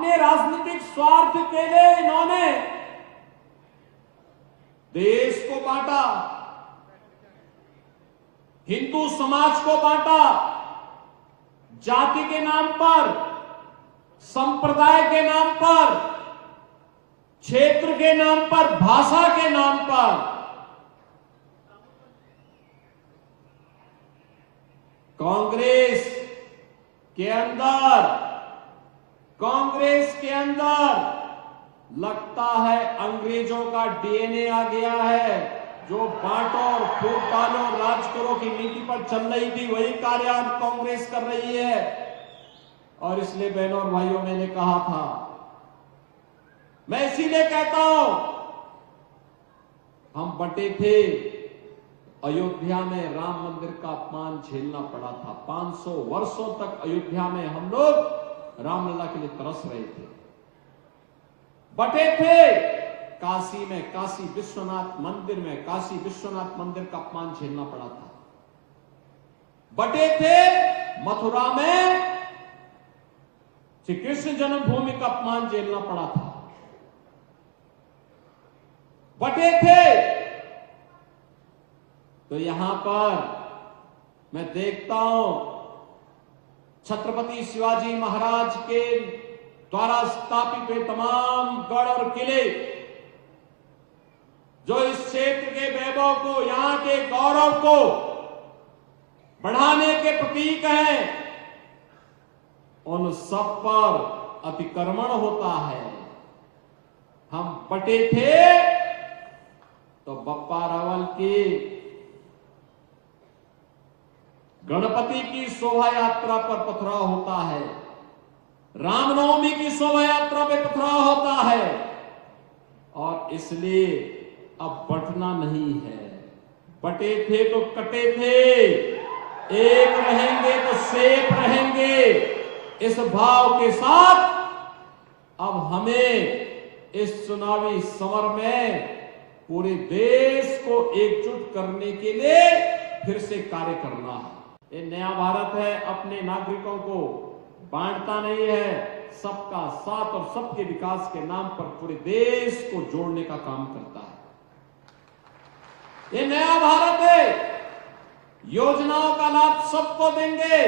अपने राजनीतिक स्वार्थ के लिए इन्होंने देश को बांटा, हिंदू समाज को बांटा, जाति के नाम पर, संप्रदाय के नाम पर, क्षेत्र के नाम पर, भाषा के नाम पर। कांग्रेस के अंदर लगता है अंग्रेजों का डीएनए आ गया है। जो बांटो और फूट डालो, राज करो की नीति पर चल रही थी, वही कार्य कांग्रेस कर रही है। और इसलिए बहनों और भाइयों, मैंने कहा था, मैं इसीलिए कहता हूं, हम बटे थे। अयोध्या में राम मंदिर का अपमान झेलना पड़ा था। 500 वर्षों तक अयोध्या में हम लोग रामलला के लिए तरस रहे थे। बटे थे काशी में, काशी विश्वनाथ मंदिर में, काशी विश्वनाथ मंदिर का अपमान झेलना पड़ा था। बटे थे मथुरा में, श्री कृष्ण जन्मभूमि का अपमान झेलना पड़ा था। बटे थे तो यहां पर मैं देखता हूं छत्रपति शिवाजी महाराज के द्वारा स्थापित हुए तमाम गढ़ और किले, जो इस क्षेत्र के वैभव को, यहां के गौरव को बढ़ाने के प्रतीक हैं, उन सब पर अतिक्रमण होता है। हम बटे थे तो बप्पा रावल की गणपति की शोभा यात्रा पर पथराव होता है, रामनवमी की शोभा यात्रा पे पथराव होता है। और इसलिए अब बंटना नहीं है। बटे थे तो कटे थे, एक रहेंगे तो सेफ रहेंगे। इस भाव के साथ अब हमें इस चुनावी समर में पूरे देश को एकजुट करने के लिए फिर से कार्य करना है। ये नया भारत है, अपने नागरिकों को बांटता नहीं है, सबका साथ और सबके विकास के नाम पर पूरे देश को जोड़ने का काम करता है। ये नया भारत है, योजनाओं का लाभ सबको देंगे,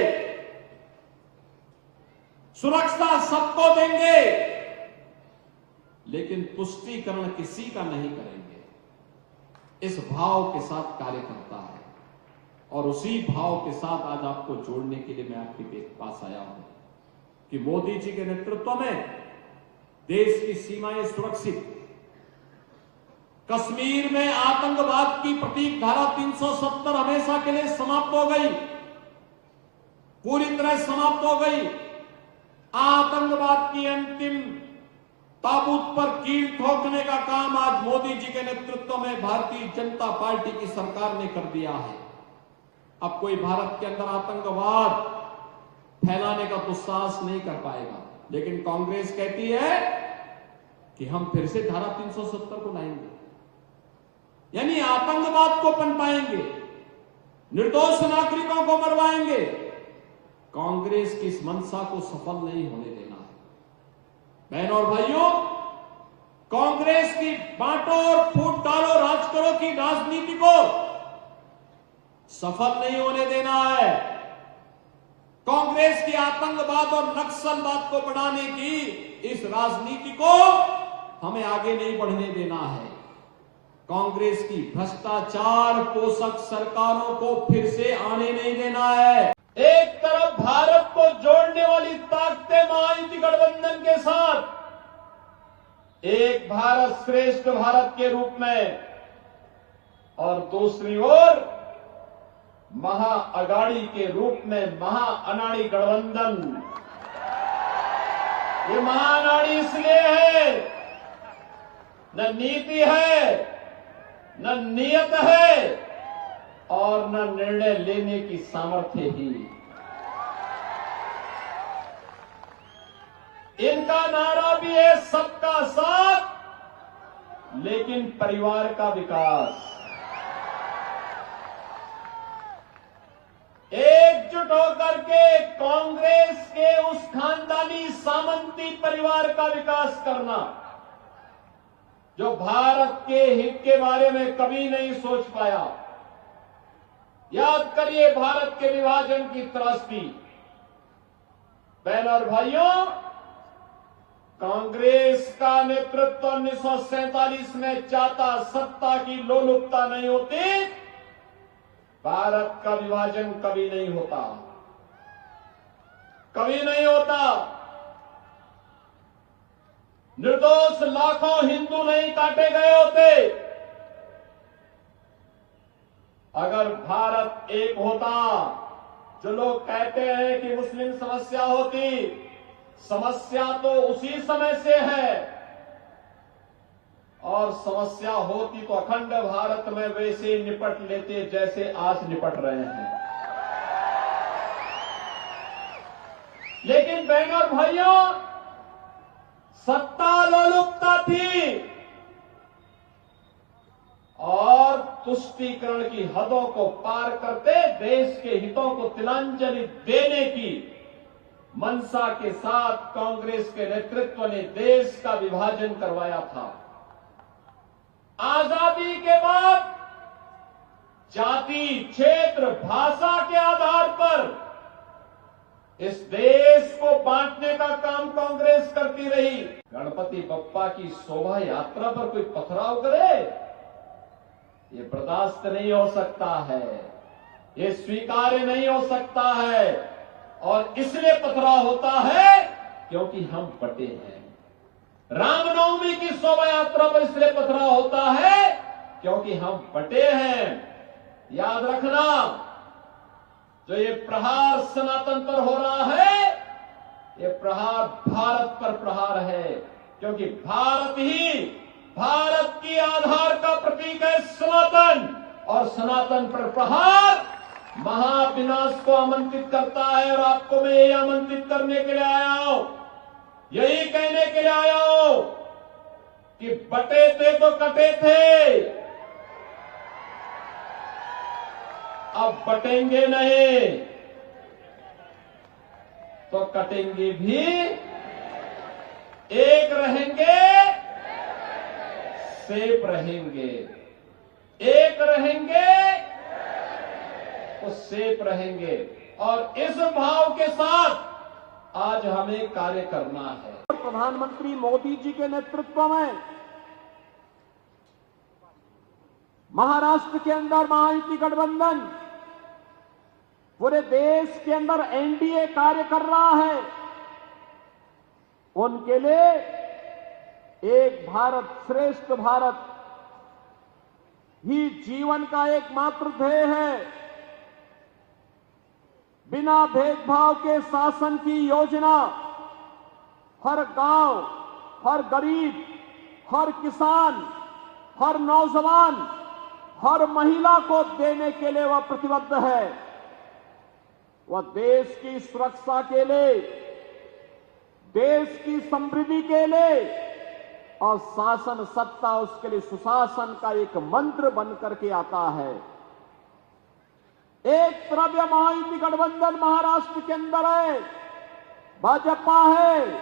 सुरक्षा सबको देंगे, लेकिन तुष्टीकरण किसी का नहीं करेंगे। इस भाव के साथ कार्य करता है और उसी भाव के साथ आज आपको जोड़ने के लिए मैं आपके पास आया हूं कि मोदी जी के नेतृत्व में देश की सीमाएं सुरक्षित, कश्मीर में आतंकवाद की प्रतीक धारा 370 हमेशा के लिए समाप्त हो गई, पूरी तरह समाप्त हो गई। आतंकवाद की अंतिम ताबूत पर कील ठोकने का काम आज मोदी जी के नेतृत्व में भारतीय जनता पार्टी की सरकार ने कर दिया है। अब कोई भारत के अंदर आतंकवाद फैलाने का दुस्साहस नहीं कर पाएगा। लेकिन कांग्रेस कहती है कि हम फिर से धारा 370 को लाएंगे, यानी आतंकवाद को पनपाएंगे, निर्दोष नागरिकों को मरवाएंगे। कांग्रेस की इस मंशा को सफल नहीं होने देना है। बहनों और भाइयों, कांग्रेस की बांटो और फूट डालो, राज करो की राजनीति को सफल नहीं होने देना है। कांग्रेस की आतंकवाद और नक्सलवाद को बढ़ाने की इस राजनीति को हमें आगे नहीं बढ़ने देना है। कांग्रेस की भ्रष्टाचार पोषक सरकारों को फिर से आने नहीं देना है। एक तरफ भारत को जोड़ने वाली ताकतें महायुति गठबंधन के साथ एक भारत श्रेष्ठ भारत के रूप में, और दूसरी ओर महाअगाड़ी के रूप में महाअनाड़ी गठबंधन। ये महाअनाड़ी इसलिए है, न नीति है, न नियत है और न निर्णय लेने की सामर्थ्य ही। इनका नारा भी है सबका साथ, लेकिन परिवार का विकास। एकजुट एकजुट होकर के कांग्रेस के उस खानदानी सामंती परिवार का विकास करना जो भारत के हित के बारे में कभी नहीं सोच पाया। याद करिए भारत के विभाजन की त्रासदी। बहनों और भाइयों, कांग्रेस का नेतृत्व 1947 में चाहता सत्ता की लोलुपता नहीं होती, भारत का विभाजन कभी नहीं होता, कभी नहीं होता। निर्दोष लाखों हिंदू नहीं काटे गए होते। अगर भारत एक होता, जो लोग कहते हैं कि मुस्लिम समस्या होती, समस्या तो उसी समय से है, और समस्या होती तो अखंड भारत में वैसे निपट लेते जैसे आज निपट रहे हैं। लेकिन बहनों और भाइयों, सत्ता लोलुपता थी और तुष्टीकरण की हदों को पार करते देश के हितों को तिलांजलि देने की मंशा के साथ कांग्रेस के नेतृत्व ने देश का विभाजन करवाया था। आजादी के बाद जाति, क्षेत्र, भाषा के आधार पर इस देश को बांटने का काम कांग्रेस करती रही। गणपति बप्पा की शोभा यात्रा पर कोई पथराव करे, ये बर्दाश्त नहीं हो सकता है, ये स्वीकार्य नहीं हो सकता है। और इसलिए पथराव होता है क्योंकि हम बटे हैं। रामनवमी की शोभा यात्रा पर इसलिए पथराव होता है क्योंकि हम बटे हैं। याद रखना, जो ये प्रहार सनातन पर हो रहा है, ये प्रहार भारत पर प्रहार है, क्योंकि भारत ही भारत की आधार का प्रतीक है सनातन, और सनातन पर प्रहार महाविनाश को आमंत्रित करता है। और आपको मैं यही आमंत्रित करने के लिए आया हूं, यही कहने के लिए आया हूं कि बटे थे तो कटे थे, अब बटेंगे नहीं तो कटेंगे भी। एक रहेंगे, सेफ रहेंगे, एक रहेंगे तो सेफ रहेंगे। और इस भाव के साथ आज हमें कार्य करना है। प्रधानमंत्री मोदी जी के नेतृत्व में महाराष्ट्र के अंदर महायुति गठबंधन पूरे देश के अंदर एनडीए कार्य कर रहा है। उनके लिए एक भारत श्रेष्ठ भारत ही जीवन का एकमात्र ध्येय है। बिना भेदभाव के शासन की योजना हर गांव, हर गरीब, हर किसान, हर नौजवान, हर महिला को देने के लिए वह प्रतिबद्ध है। वह देश की सुरक्षा के लिए, देश की समृद्धि के लिए और शासन सत्ता उसके लिए सुशासन का एक मंत्र बनकर के आता है। एक तरफ यह महायुति गठबंधन महाराष्ट्र के अंदर है, भाजपा है,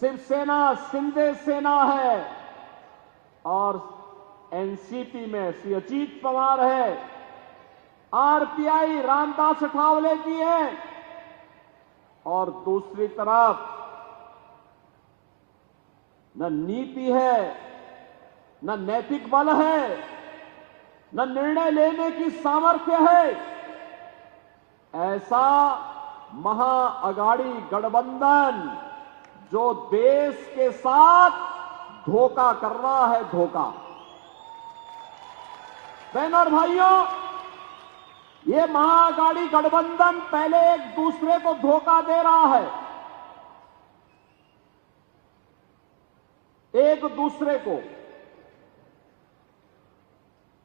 शिवसेना शिंदे सेना है, और एनसीपी में श्री अजीत पवार है, आरपीआई रामदास अठावले जी हैं, और दूसरी तरफ न नीति है, न नैतिक बल है, न निर्णय लेने की सामर्थ्य है। ऐसा महाअगाड़ी गठबंधन जो देश के साथ धोखा कर रहा है, धोखा। बहनों और भाइयों, ये महाअगाड़ी गठबंधन पहले एक दूसरे को धोखा दे रहा है, एक दूसरे को।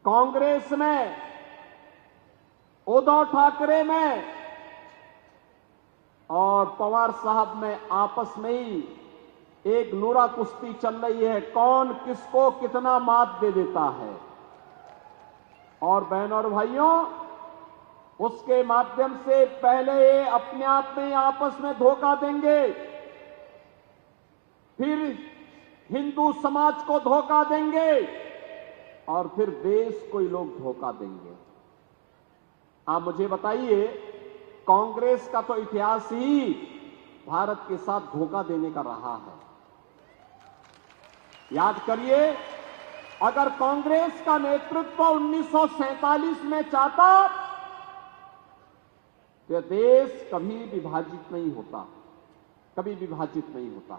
कांग्रेस में, उद्धव ठाकरे में और पवार साहब में आपस में ही एक नूरा कुश्ती चल रही है, कौन किसको कितना मात दे देता है। और बहनों और भाइयों, उसके माध्यम से पहले ये अपने आप में आपस में धोखा देंगे, फिर हिंदू समाज को धोखा देंगे और फिर देश को ही लोग धोखा देंगे। आप मुझे बताइए, कांग्रेस का तो इतिहास ही भारत के साथ धोखा देने का रहा है। याद करिए, अगर कांग्रेस का नेतृत्व 1947 में चाहता तो देश कभी विभाजित नहीं होता, कभी विभाजित नहीं होता,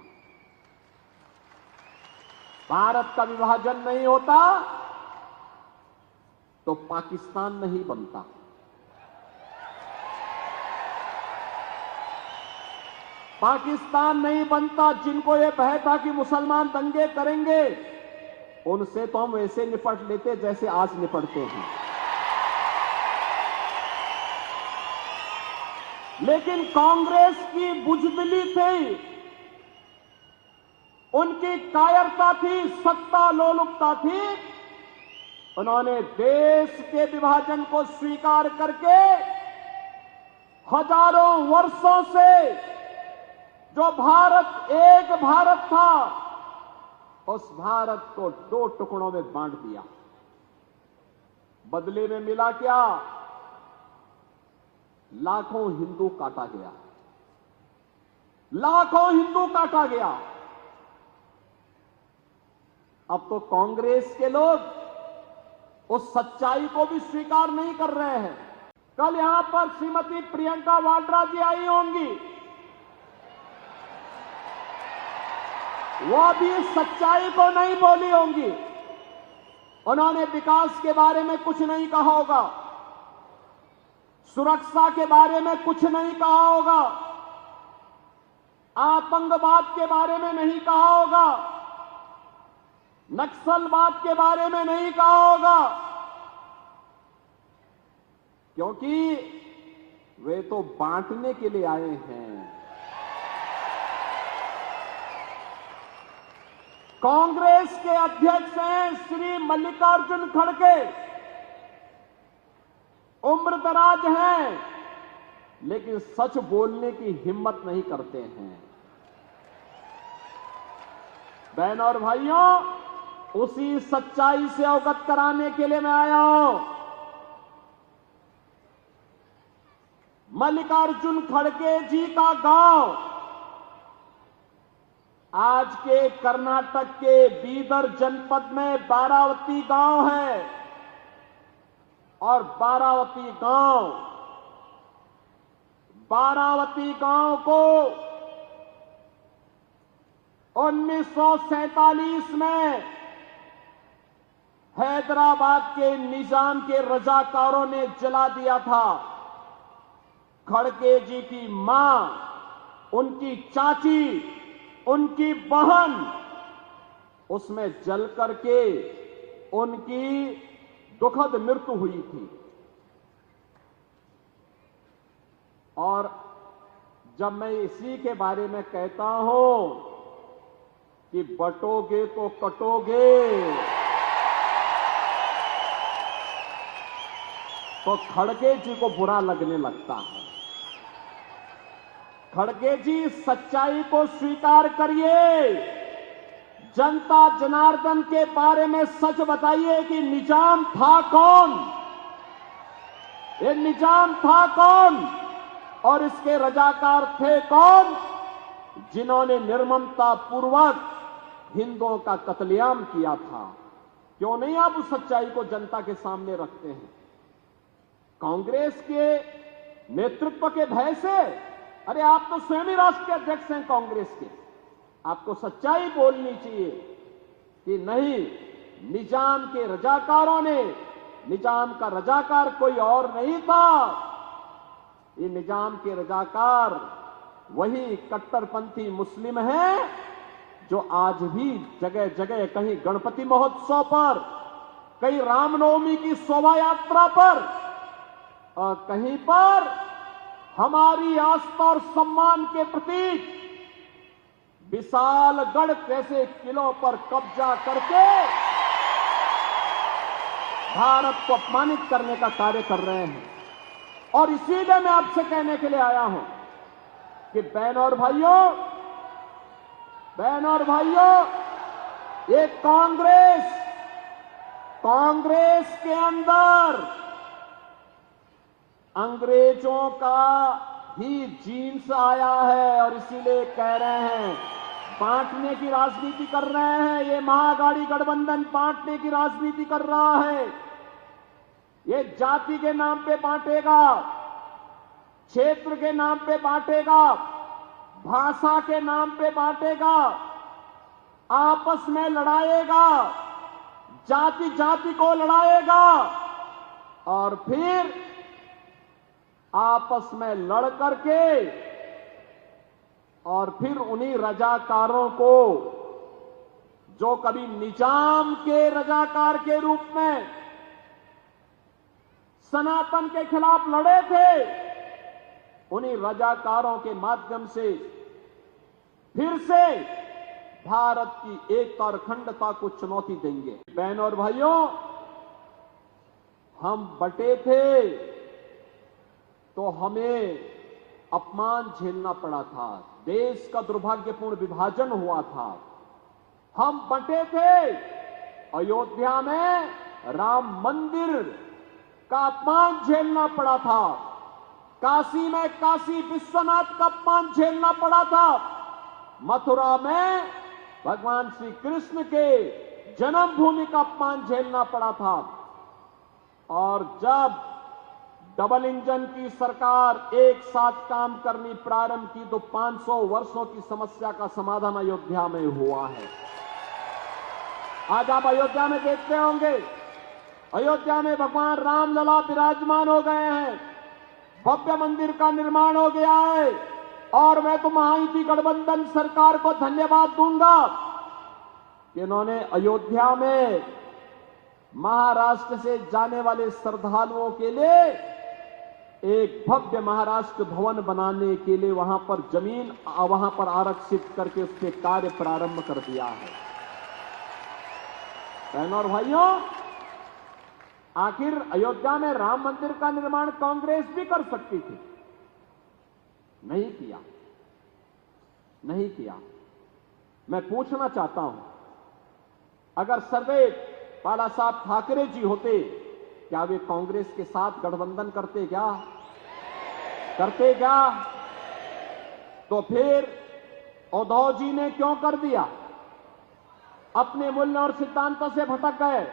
भारत का विभाजन नहीं होता तो पाकिस्तान नहीं बनता। पाकिस्तान नहीं बनता। जिनको यह भय था कि मुसलमान दंगे करेंगे, उनसे तो हम वैसे निपट लेते जैसे आज निपटते हैं। लेकिन कांग्रेस की बुजदिली थी, उनकी कायरता थी, सत्ता लोलुपता थी। उन्होंने देश के विभाजन को स्वीकार करके हजारों वर्षों से जो भारत एक भारत था, उस भारत को 2 टुकड़ों में बांट दिया। बदले में मिला क्या? लाखों हिंदू काटा गया, लाखों हिंदू काटा गया। अब तो कांग्रेस के लोग उस सच्चाई को भी स्वीकार नहीं कर रहे हैं। कल यहां पर श्रीमती प्रियंका वाड्रा जी आई होंगी, वो भी सच्चाई को नहीं बोली होंगी। उन्होंने विकास के बारे में कुछ नहीं कहा होगा, सुरक्षा के बारे में कुछ नहीं कहा होगा, आतंकवाद के बारे में नहीं कहा होगा, नक्सलवाद के बारे में नहीं कहा होगा, क्योंकि वे तो बांटने के लिए आए हैं। कांग्रेस के अध्यक्ष हैं श्री मल्लिकार्जुन खड़गे, उम्रदराज हैं, लेकिन सच बोलने की हिम्मत नहीं करते हैं। बहनों और भाइयों, उसी सच्चाई से अवगत कराने के लिए मैं आया हूं। मल्लिकार्जुन खड़गे जी का गांव आज के कर्नाटक के बीदर जनपद में बारावती गांव है, और बारावती गांव को 1947 में हैदराबाद के निजाम के रजाकारों ने जला दिया था। खड़गे जी की मां, उनकी चाची, उनकी बहन उसमें जल करके उनकी दुखद मृत्यु हुई थी। और जब मैं इसी के बारे में कहता हूं कि बटोगे तो कटोगे, तो खड़गे जी को बुरा लगने लगता है। खड़गे जी, सच्चाई को स्वीकार करिए, जनता जनार्दन के बारे में सच बताइए कि निजाम था कौन, ये निजाम था कौन और इसके रजाकार थे कौन, जिन्होंने निर्ममता पूर्वक हिंदुओं का कत्लेआम किया था। क्यों नहीं आप उस सच्चाई को जनता के सामने रखते हैं? कांग्रेस के नेतृत्व के भय से, अरे आप तो स्वयं ही राष्ट्रीय अध्यक्ष हैं कांग्रेस के, आपको सच्चाई बोलनी चाहिए कि नहीं, निजाम के रजाकारों ने, निजाम का रजाकार कोई और नहीं था, ये निजाम के रजाकार वही कट्टरपंथी मुस्लिम हैं जो आज भी जगह जगह, कहीं गणपति महोत्सव पर, कहीं रामनवमी की शोभा यात्रा पर और कहीं पर हमारी आस्था और सम्मान के प्रतीक विशालगढ़ जैसे किलों पर कब्जा करके भारत को अपमानित करने का कार्य कर रहे हैं। और इसीलिए मैं आपसे कहने के लिए आया हूं कि बहनों और भाइयों, ये कांग्रेस के अंदर अंग्रेजों का ही जीन्स आया है और इसीलिए कह रहे हैं, बांटने की राजनीति कर रहे हैं। ये महाअघाड़ी गठबंधन बांटने की राजनीति कर रहा है। ये जाति के नाम पे बांटेगा, क्षेत्र के नाम पे बांटेगा, भाषा के नाम पे बांटेगा, आपस में लड़ाएगा, जाति जाति को लड़ाएगा और फिर आपस में लड़ करके और फिर उन्हीं रजाकारों को, जो कभी निजाम के रजाकार के रूप में सनातन के खिलाफ लड़े थे, उन्हीं रजाकारों के माध्यम से फिर से भारत की एकता और अखंडता को चुनौती देंगे। बहनों और भाइयों, हम बटे थे तो हमें अपमान झेलना पड़ा था, देश का दुर्भाग्यपूर्ण विभाजन हुआ था। हम बटे थे, अयोध्या में राम मंदिर का अपमान झेलना पड़ा था, काशी में काशी विश्वनाथ का अपमान झेलना पड़ा था, मथुरा में भगवान श्री कृष्ण के जन्मभूमि का अपमान झेलना पड़ा था। और जब डबल इंजन की सरकार एक साथ काम करनी प्रारंभ की तो 500 वर्षों की समस्या का समाधान अयोध्या में हुआ है। आज आप अयोध्या में देखते होंगे, अयोध्या में भगवान रामलला विराजमान हो गए हैं, भव्य मंदिर का निर्माण हो गया है। और मैं तो महायुति गठबंधन सरकार को धन्यवाद दूंगा कि इन्होंने अयोध्या में महाराष्ट्र से जाने वाले श्रद्धालुओं के लिए एक भव्य महाराष्ट्र भवन बनाने के लिए वहां पर जमीन वहां पर आरक्षित करके उसके कार्य प्रारंभ कर दिया है। बहनों और भाइयों, आखिर अयोध्या में राम मंदिर का निर्माण कांग्रेस भी कर सकती थी, नहीं किया। मैं पूछना चाहता हूं, अगर सर्वैव बाला साहब ठाकरे जी होते, क्या वे कांग्रेस के साथ गठबंधन करते क्या? तो फिर उद्धव जी ने क्यों कर दिया? अपने मूल्य और सिद्धांतों से भटक गए।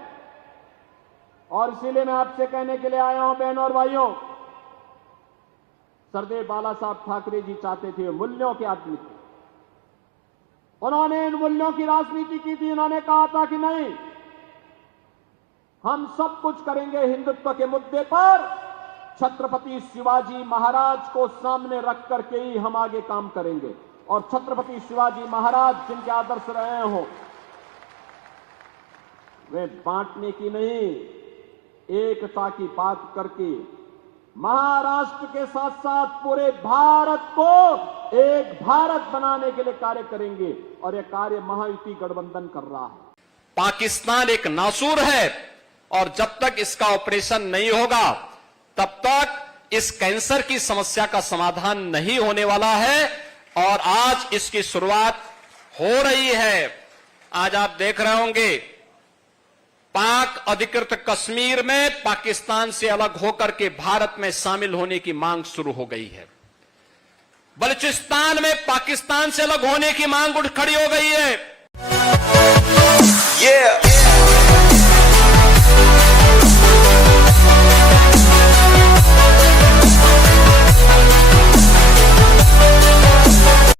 और इसीलिए मैं आपसे कहने के लिए आया हूं, बहनों और भाइयों, सरदेव बाला साहब ठाकरे जी चाहते थे, मूल्यों के आदमी थे, उन्होंने इन मूल्यों की राजनीति की थी। उन्होंने कहा था कि नहीं, हम सब कुछ करेंगे हिंदुत्व के मुद्दे पर, छत्रपति शिवाजी महाराज को सामने रख करके ही हम आगे काम करेंगे। और छत्रपति शिवाजी महाराज जिनके आदर्श रहे हो, वे बांटने की नहीं, एकता की बात करके महाराष्ट्र के साथ साथ पूरे भारत को एक भारत बनाने के लिए कार्य करेंगे। और यह कार्य महायुति गठबंधन कर रहा है। पाकिस्तान एक नासूर है और जब तक इसका ऑपरेशन नहीं होगा तब तक इस कैंसर की समस्या का समाधान नहीं होने वाला है। और आज इसकी शुरुआत हो रही है। आज आप देख रहे होंगे, पाक अधिकृत कश्मीर में पाकिस्तान से अलग होकर के भारत में शामिल होने की मांग शुरू हो गई है। बलूचिस्तान में पाकिस्तान से अलग होने की मांग उठ खड़ी हो गई है।